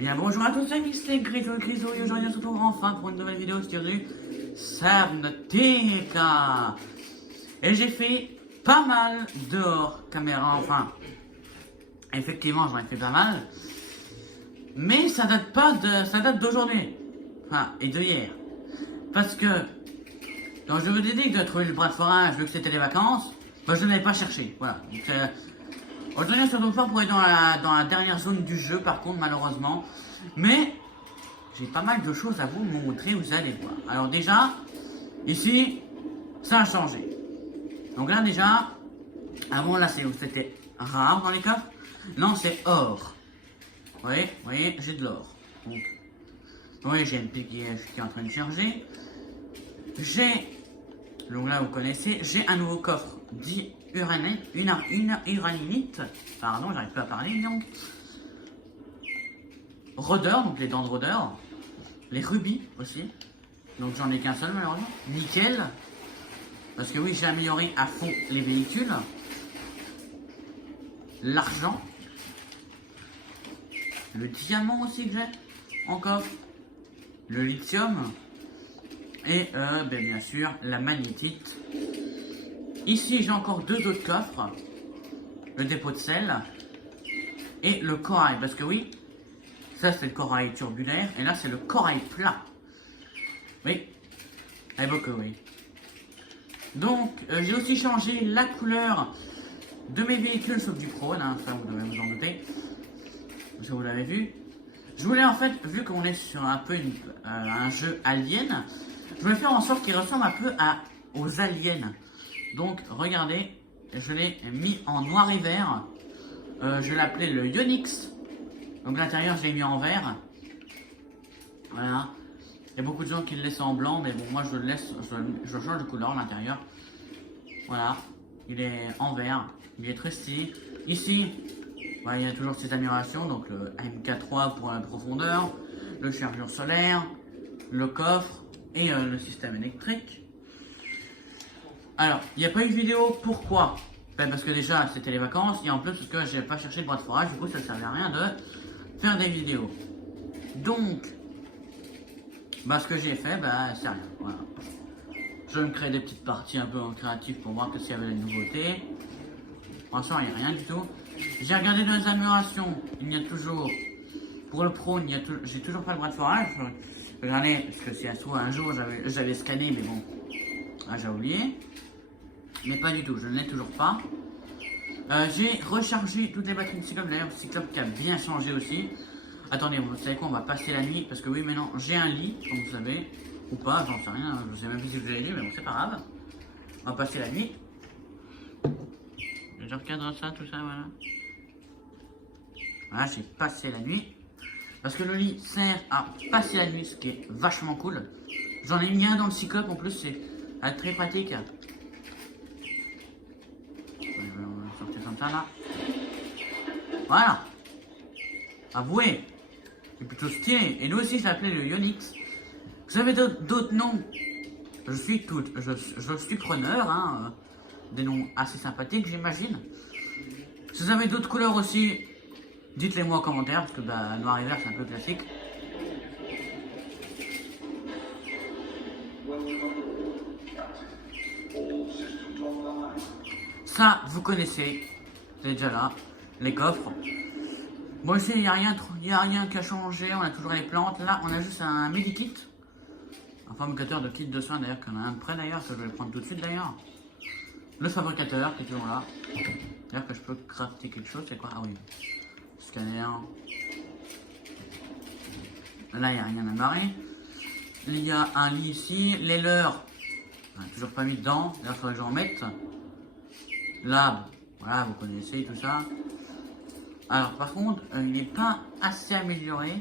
Bien bonjour à tous amis, c'est Griso et aujourd'hui on se retrouve enfin pour une nouvelle vidéo sur du Subnautica. Et j'ai fait pas mal dehors caméra, enfin effectivement j'en ai fait pas mal, mais ça date d'aujourd'hui, enfin et de hier, parce que donc je vous ai dit que de trouver le bras de forage vu que c'était les vacances, bah, je ne l'avais pas cherché, voilà. Donc, aujourd'hui on se retrouve pas pour être dans la dernière zone du jeu par contre malheureusement, mais j'ai pas mal de choses à vous montrer, vous allez voir. Alors déjà, ici, ça a changé. Donc là déjà, avant là c'était rare dans les coffres, non c'est or. Vous voyez, j'ai de l'or. Donc, vous voyez, j'ai une pile qui est en train de charger. Donc là vous connaissez, j'ai un nouveau coffre dit une uraninite, pardon, j'arrive pas à parler donc. Rôdeur, donc les dents de rôdeur. Les rubis aussi. Donc j'en ai qu'un seul malheureusement. Nickel. Parce que oui, j'ai amélioré à fond les véhicules. L'argent. Le diamant aussi que j'ai en coffre. Le lithium. Et bien sûr la magnétite. Ici j'ai encore deux autres coffres. Le dépôt de sel. Et le corail. Parce que oui, ça c'est le corail turbulaire. Et là c'est le corail plat. Oui. Eh bien que oui. Donc, j'ai aussi changé la couleur de mes véhicules sauf du prône, hein, ça vous devez vous en douter, si vous l'avez vu. Je voulais en fait, vu qu'on est sur un peu un jeu alien, je voulais faire en sorte qu'il ressemble un peu aux aliens. Donc, regardez, je l'ai mis en noir et vert. Je l'appelais le Ionix. Donc l'intérieur, je l'ai mis en vert. Voilà. Il y a beaucoup de gens qui le laissent en blanc, mais bon, moi je le laisse, je change de couleur à l'intérieur. Voilà, il est en vert, il est très stylé. Ici, il y a toujours ces améliorations, donc le MK3 pour la profondeur, le chargeur solaire, le coffre et le système électrique. Alors, il n'y a pas eu de vidéo, pourquoi? Parce que déjà c'était les vacances, et en plus parce que j'ai pas cherché le bras de forage, du coup ça ne servait à rien de faire des vidéos. Donc, ce que j'ai fait, c'est rien, voilà. Je me crée des petites parties un peu en créatif pour voir s'il y avait des nouveautés. Franchement, il n'y a rien du tout. J'ai regardé dans les améliorations, il y a toujours, pour le prône, j'ai toujours pas le bras de forage. Regardez, parce que si ça se trouve un jour j'avais scanné, mais bon, j'ai oublié. Mais pas du tout, je ne l'ai toujours pas. J'ai rechargé toutes les batteries de Cyclope, d'ailleurs Cyclope qui a bien changé aussi. Attendez, vous savez quoi, on va passer la nuit, parce que oui, maintenant j'ai un lit, comme vous savez, ou pas, j'en sais rien, je sais même plus si je l'ai dit, mais bon, c'est pas grave. On va passer la nuit. Je recadre ça, tout ça, voilà. Voilà, j'ai passé la nuit. Parce que le lit sert à passer la nuit, ce qui est vachement cool. J'en ai mis un dans le Cyclope, en plus, c'est très pratique. On va sortir comme ça, là. Voilà. Avouez. C'est plutôt stylé. Et lui aussi, je l'appelais le Ionix. Vous avez d'autres noms? Je suis preneur, hein, des noms assez sympathiques, j'imagine. Si vous avez d'autres couleurs aussi, dites-les moi en commentaire, parce que noir et vert, c'est un peu classique. Ça, vous connaissez, c'est déjà là, les coffres. Bon, ici, il n'y a rien qui a changé, on a toujours les plantes. Là, on a juste un medikit. Un fabricateur de kit de soins, d'ailleurs, qu'on a un prêt d'ailleurs, que je vais le prendre tout de suite d'ailleurs. Le fabricateur qui est toujours là. D'ailleurs, que je peux crafter quelque chose, c'est quoi? Ah oui. Scanner. Là, il n'y a rien à marrer. Il y a un lit ici. Les leurres, on n'a toujours pas mis dedans. D'ailleurs, il faudrait que j'en mette. Là, voilà, vous connaissez tout ça. Alors par contre, il n'est pas assez amélioré.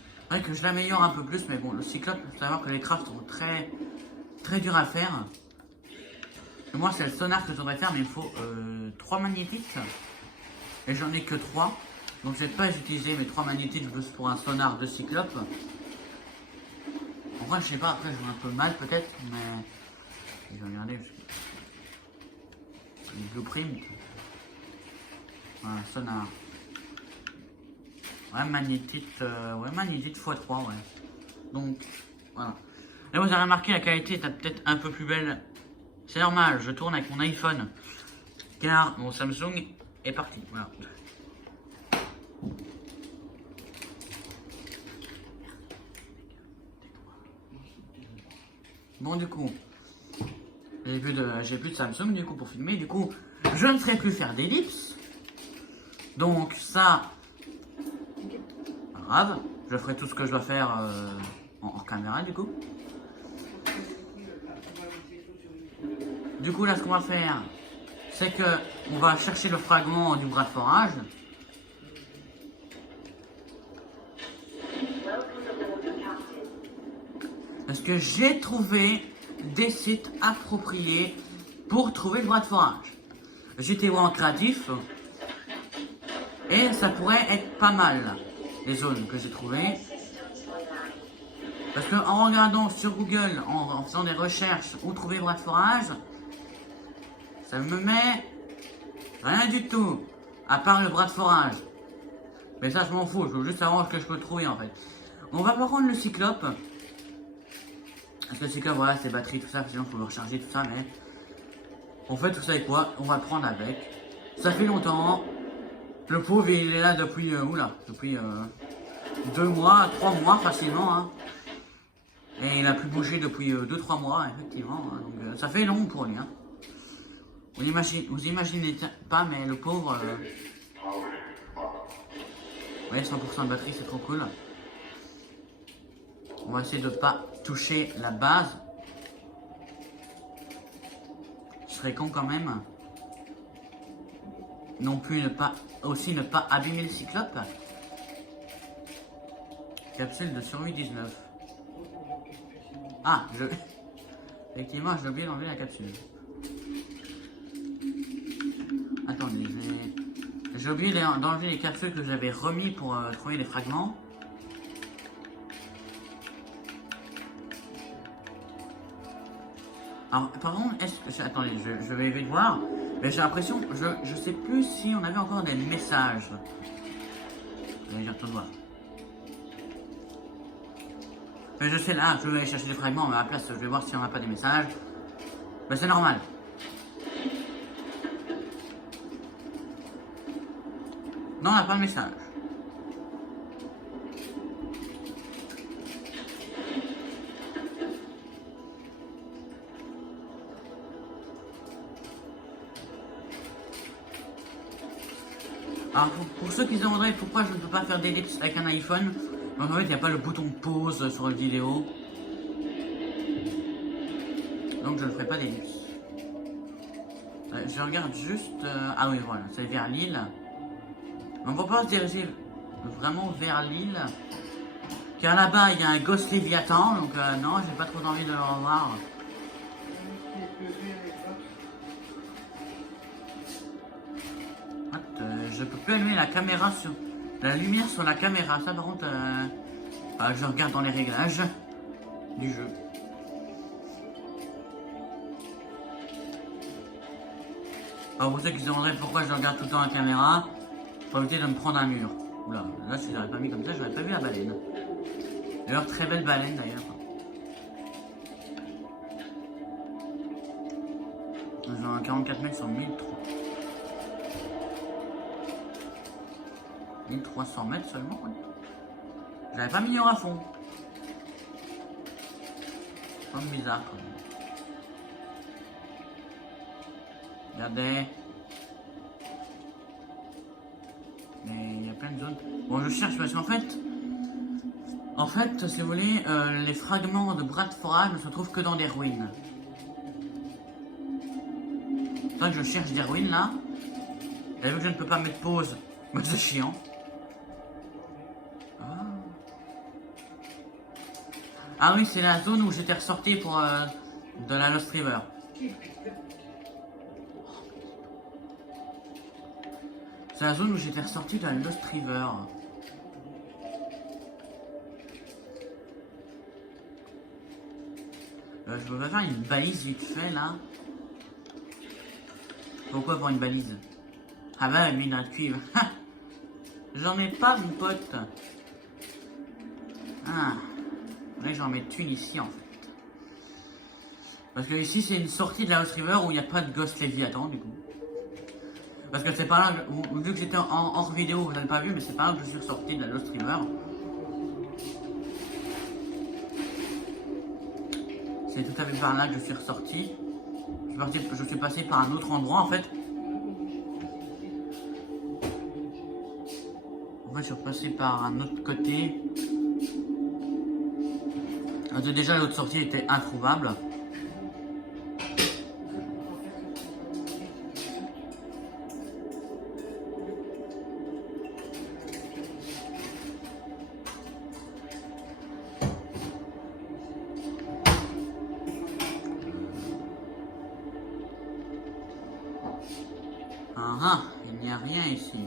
C'est vrai que je l'améliore un peu plus, mais bon, le Cyclope, il faut savoir que les crafts sont très durs à faire. Et moi, c'est le sonar que je devrais faire, mais il faut 3 magnétites. Et j'en ai que 3. Donc je vais pas utiliser mes 3 magnétites juste pour un sonar de Cyclope. En vrai, je sais pas, après je vois un peu mal peut-être, mais je vais regarder. Les blueprints. Voilà, sonar. Ouais, magnétite x3, ouais. Donc, voilà. Et vous avez remarqué, la qualité est peut-être un peu plus belle. C'est normal, je tourne avec mon iPhone. Car mon Samsung est parti. Voilà. Bon, du coup, j'ai plus de Samsung du coup pour filmer. Du coup, je ne saurais plus faire d'ellipses. Donc ça, pas grave. Je ferai tout ce que je dois faire en hors caméra du coup. Du coup là, ce qu'on va faire, c'est que on va chercher le fragment du bras de forage. Parce que j'ai trouvé des sites appropriés pour trouver le bras de forage. J'étais en créatif et ça pourrait être pas mal les zones que j'ai trouvées. Parce que en regardant sur Google, en faisant des recherches où trouver le bras de forage, ça me met rien du tout, à part le bras de forage. Mais ça je m'en fous, je veux juste savoir ce que je peux trouver en fait. On va pas prendre le cyclope. Parce que le cyclope, voilà, c'est batterie, tout ça, sinon il faut le recharger, tout ça, mais... En fait, vous savez quoi, on va le prendre avec. Ça fait longtemps. Le pauvre, il est là depuis, depuis 2 mois, 3 mois facilement, hein. Et il a plus bougé depuis 2-3 mois, effectivement. Hein. Donc ça fait long pour lui, hein. Vous imaginez pas, mais le pauvre... Ouais, 100% de batterie, c'est trop cool. On va essayer de pas toucher la base. Je serais con quand même. Non plus ne pas abîmer le cyclope. Capsule de survie 19. Ah, effectivement, j'ai oublié d'enlever la capsule. Attendez, j'ai oublié d'enlever les capsules que j'avais remis pour trouver les fragments. Alors, par contre, attendez, je vais vite voir. Mais j'ai l'impression, je sais plus si on avait encore des messages. Allez, je retourne voir. Mais je sais là, je vais aller chercher des fragments, mais à la place, je vais voir si on n'a pas des messages. Ben, c'est normal. Non, on n'a pas de message. Alors pour ceux qui se demanderaient pourquoi je ne peux pas faire d'ellipse avec un iPhone, donc en fait il n'y a pas le bouton pause sur la vidéo. Donc je ne ferai pas d'ellipse. Je regarde juste... ah oui voilà, c'est vers l'île. On va pas se diriger vraiment vers l'île. Car là-bas il y a un Ghost Léviathan, donc non, j'ai pas trop envie de le revoir. Je peux plus allumer la caméra sur la lumière sur la caméra. Ça par contre, je regarde dans les réglages du jeu. Alors pour ceux qui se demanderaient pourquoi je regarde tout le temps la caméra, pour éviter de me prendre un mur. Oula, là si j'aurais pas mis comme ça, j'aurais pas vu la baleine. D'ailleurs, très belle baleine d'ailleurs. Genre 44 mètres sur 1300 mètres seulement, ouais. J'avais pas mis à fond. C'est comme bizarre quand même. Regardez. Mais il y a plein de zones. Bon, je cherche parce qu'en fait, si vous voulez, les fragments de bras de forage ne se trouvent que dans des ruines. C'est vrai que je cherche des ruines là. Et vu que je ne peux pas mettre pause, c'est chiant. Ah oui, c'est la zone où j'étais ressorti pour de la Lost River. C'est la zone où j'étais ressorti de la Lost River. Je peux pas faire une balise vite fait là. Pourquoi pour une balise? Ah bah, une mine de cuivre. J'en ai pas, mon pote. Ah. Là, j'en mets une ici, en fait. Parce que ici, c'est une sortie de la Lost River où il n'y a pas de Ghost Leviathan, du coup. Parce que c'est pas là, vu que j'étais en hors vidéo, vous n'avez pas vu, mais c'est pas là que je suis ressorti de la Lost River. C'est tout à fait par là que je suis ressorti. Je suis passé par un autre endroit, en fait. En fait, je suis passé par un autre côté. Déjà, l'autre sortie était introuvable. Ah, il n'y a rien ici.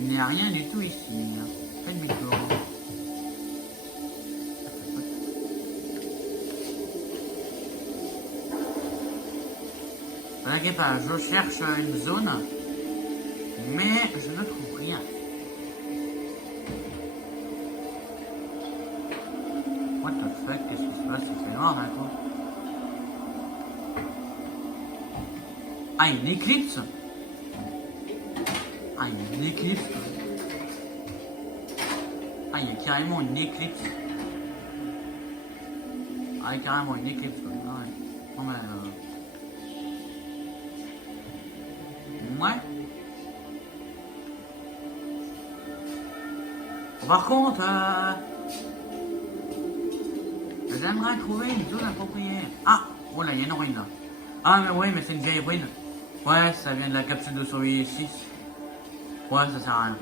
Il n'y a rien du tout ici. Fais demi-tour. Ne t'inquiète pas, je cherche une zone, mais je ne trouve rien. What the fuck, qu'est-ce qui se passe? C'est noir d'un coup. Ah, une éclipse? Ah, une éclipse. Ah, il y a carrément une éclipse. Ah, il y a carrément une éclipse. Ah, ouais. Non, mais ouais. Par contre, j'aimerais trouver une zone appropriée. Ah, oh là, il y a une ruine là. Ah, mais ouais, mais c'est une vieille ruine. Ouais, ça vient de la capsule de survie 6. Ouais, ça sert à rien.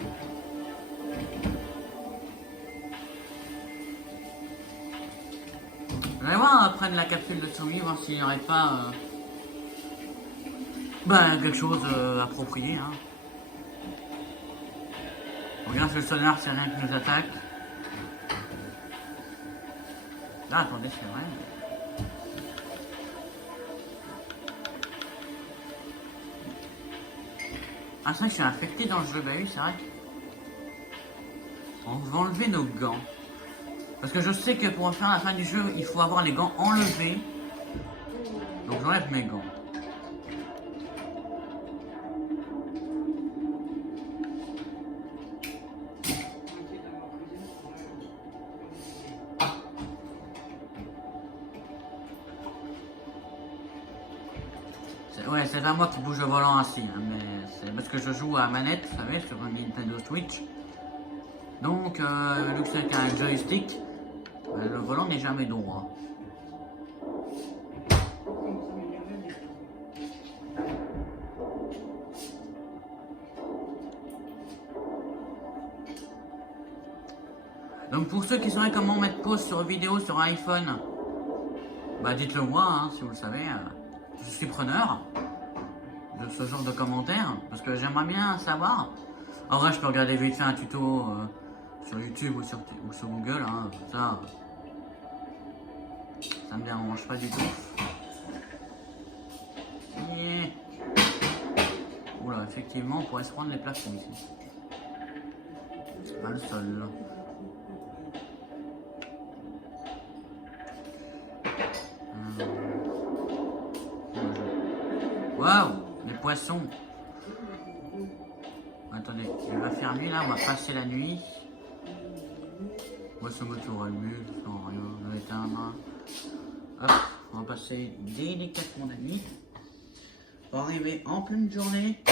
Je vais voir après de la capsule de survie, voir s'il n'y aurait pas quelque chose approprié. Hein. On regarde sur le sonar, c'est rien qui nous attaque. Là, attendez, c'est vrai. Ah, c'est vrai que je suis infecté dans le jeu. Bah oui, c'est vrai. On va enlever nos gants. Parce que je sais que pour faire la fin du jeu, il faut avoir les gants enlevés. Donc j'enlève mes gants. Ouais, c'est pas moi qui bouge le volant ainsi, hein, mais c'est parce que je joue à manette, vous savez, sur un Nintendo Switch. Donc, vu que c'est un joystick, le volant n'est jamais droit. Donc pour ceux qui sauraient comment mettre pause sur une vidéo sur iPhone, bah dites-le moi, hein, si vous le savez. Je suis preneur de ce genre de commentaires, parce que j'aimerais bien savoir. En vrai, je peux regarder vite fait un tuto sur YouTube ou sur Google, hein, ça me dérange pas du tout. Yeah. Oula, effectivement, on pourrait se prendre les plafonds ici. Pas le sol, là. Waouh, les poissons. Attendez, il va faire nuit là, on va passer la nuit. Poisson moteur allumé, non rien, on va éteindre. Hop, on va passer délicatement la nuit. On va arriver en pleine journée.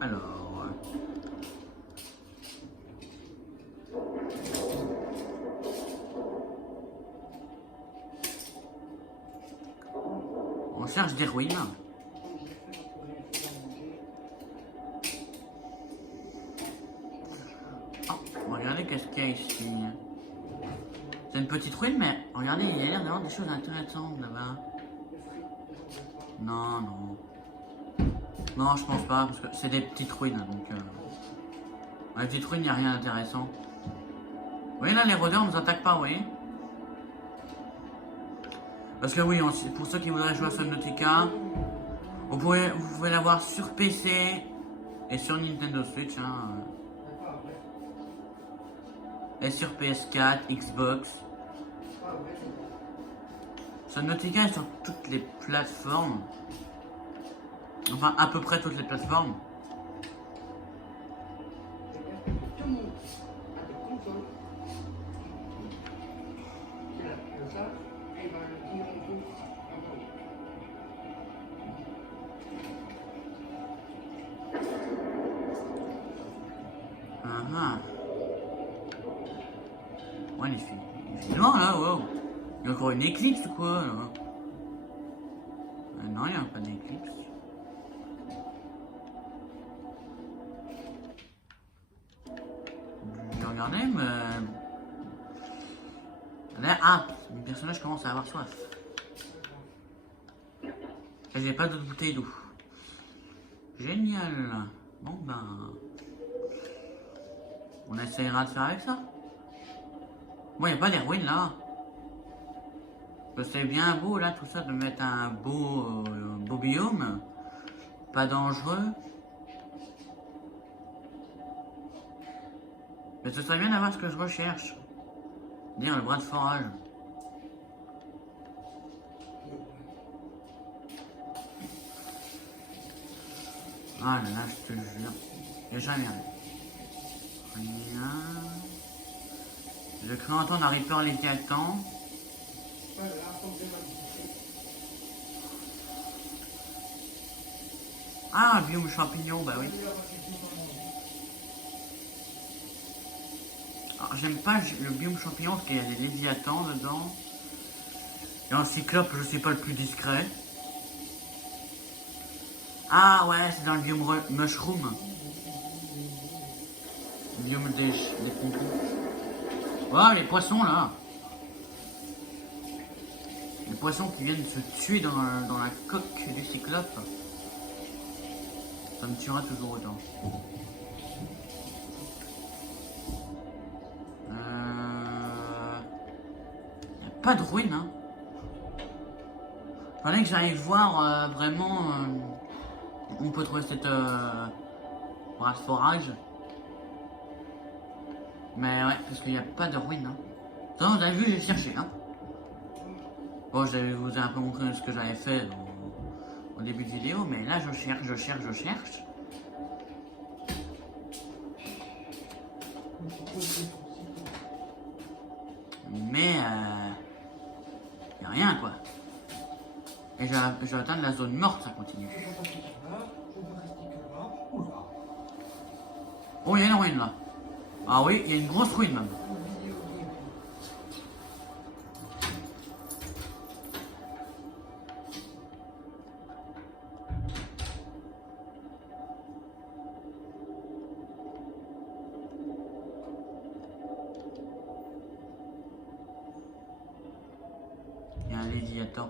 Alors. On cherche des ruines. Oh, regardez qu'est-ce qu'il y a ici. C'est une petite ruine, mais regardez, il y a l'air d'avoir des choses intéressantes là-bas. Non, non. Non, je pense pas, parce que c'est des petites ruines, donc... Dans les petites ruines, il n'y a rien d'intéressant. Vous voyez là, les rôdeurs ne nous attaquent pas, vous voyez? Parce que oui, pour ceux qui voudraient jouer à Subnautica, vous pouvez l'avoir sur PC et sur Nintendo Switch, hein, et sur PS4, Xbox. Subnautica est sur toutes les plateformes. Enfin, à peu près toutes les plateformes. Ouais, il fait noir là, wow. Il y a encore une éclipse ou quoi là? Non, il n'y a pas d'éclipse. Je regardais, mais... Ah, le personnage commence à avoir soif. Et j'ai pas d'autres bouteilles d'eau. Génial. Bon ben... On essayera de faire avec ça. Bon, il n'y a pas des ruines là. C'est bien beau là, tout ça, de mettre un beau biome. Pas dangereux. Mais ce serait bien d'avoir ce que je recherche. Dire le bras de forage. Ah là là, je te jure. Il n'y a jamais rien. Je crains entendre un Reaper Léviathan. Ah, biome champignon, bah oui. Alors, j'aime pas le biome champignon parce qu'il y a des léviathans dedans. Et en cyclope, je suis pas le plus discret. Ah ouais, c'est dans le biome mushroom. Le biome des pompons. Oh, les poissons là. Les poissons qui viennent se tuer dans la coque du cyclope. Ça me tuera toujours autant. Y a pas de ruines, hein. Fallait que j'aille voir vraiment où on peut trouver cette bras de forage. Mais ouais, parce qu'il n'y a pas de ruines. Hein. Ça, vous avez vu, j'ai cherché. Hein. Bon, je vous ai un peu montré ce que j'avais fait au début de vidéo, mais là, je cherche. Mais y a rien, quoi. Et je vais atteindre la zone morte, ça continue. Oh, il y a une ruine, là. Ah oui, il y a une grosse ruine, même. Il y a un Léviathan.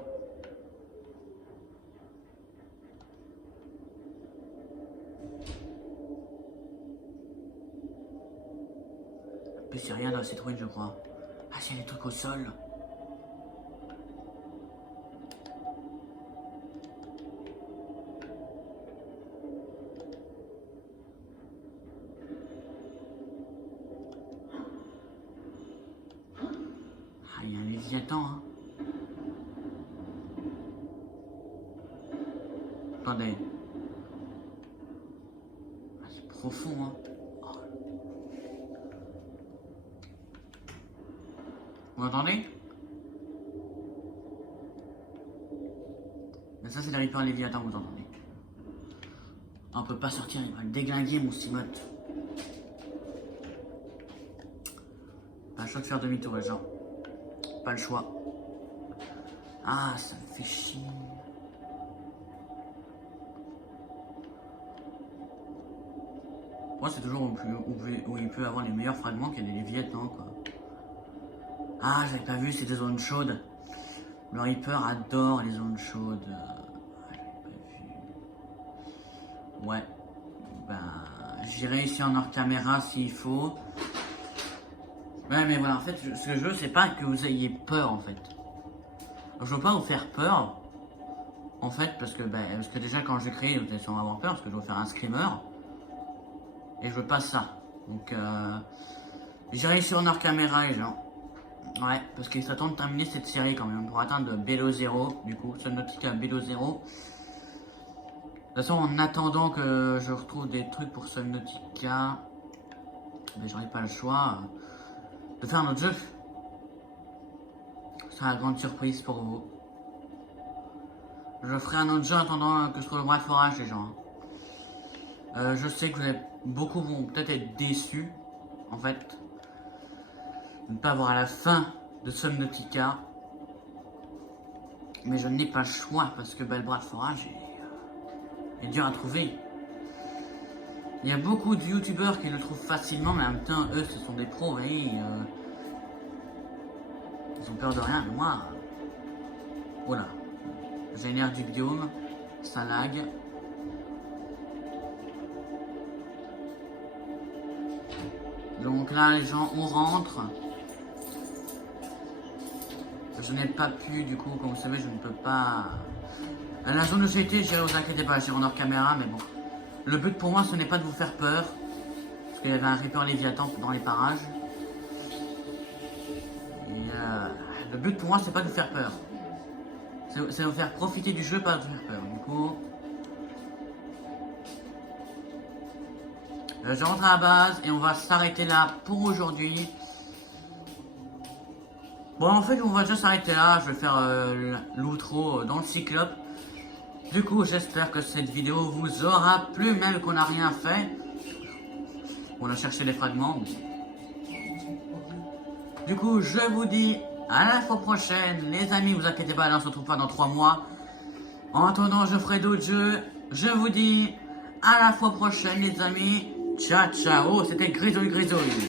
En plus, c'est rien dans cette ruine, je crois. Ah, c'est des trucs au sol. Ah, il y a un Léviathan, hein. Attendez. Ah, c'est profond, hein. Oh. Vous entendez? Mais ça, c'est le Reaper Léviathan, vous entendez? On peut pas sortir, il va le déglinguer, mon Simote. Pas le choix de faire demi-tour, les gens. Pas le choix. Ah, ça me fait chier. Moi, c'est toujours où il peut avoir les meilleurs fragments qu'il y a des Léviathans, quoi. Ah, j'avais pas vu, c'est des zones chaudes. Le Reaper adore les zones chaudes. Ah, j'avais pas vu. Ouais. Ben, j'irai ici en hors caméra s'il faut. Ouais, mais voilà, en fait, ce que je veux, c'est pas que vous ayez peur, en fait. Je veux pas vous faire peur, en fait, parce que déjà, quand j'ai créé, vous allez sûrement avoir peur, parce que je veux faire un screamer. Et je veux pas ça. Donc, j'irai ici en hors caméra, les gens. Ouais, parce qu'il serait temps de terminer cette série quand même, pour atteindre Bélo 0, du coup, Subnautica Bélo 0. De toute façon, en attendant que je retrouve des trucs pour Subnautica, mais j'aurai pas le choix de faire un autre jeu. C'est une grande surprise pour vous. Je ferai un autre jeu en attendant que je trouve le bras de forage, les gens. Je sais que beaucoup vont peut-être être déçus, en fait, de ne pas avoir à la fin de Subnautica. Mais je n'ai pas le choix parce que le bras de forage est dur à trouver. Il y a beaucoup de youtubeurs qui le trouvent facilement, mais en même temps, eux, ce sont des pros, et ils ont peur de rien. Moi, voilà, génère du biome, ça lag. Donc là, les gens, on rentre. Je n'ai pas pu, du coup, comme vous savez, je ne peux pas... La zone où j'ai été, vous inquiétez pas, j'ai en hors caméra, mais bon. Le but pour moi, ce n'est pas de vous faire peur. Parce qu'il y avait un Reaper Léviathan dans les parages. Et le but pour moi, c'est pas de vous faire peur. C'est de vous faire profiter du jeu, pas de vous faire peur. Du coup... je rentre à la base et on va s'arrêter là pour aujourd'hui. Bon, en fait, on va déjà s'arrêter là. Je vais faire l'outro dans le cyclope. Du coup, j'espère que cette vidéo vous aura plu, même qu'on n'a rien fait. On a cherché les fragments. Du coup, je vous dis à la fois prochaine. Les amis, vous inquiétez pas, là, on se retrouve pas dans 3 mois. En attendant, je ferai d'autres jeux. Je vous dis à la fois prochaine, les amis. Ciao, ciao. C'était Grisouille.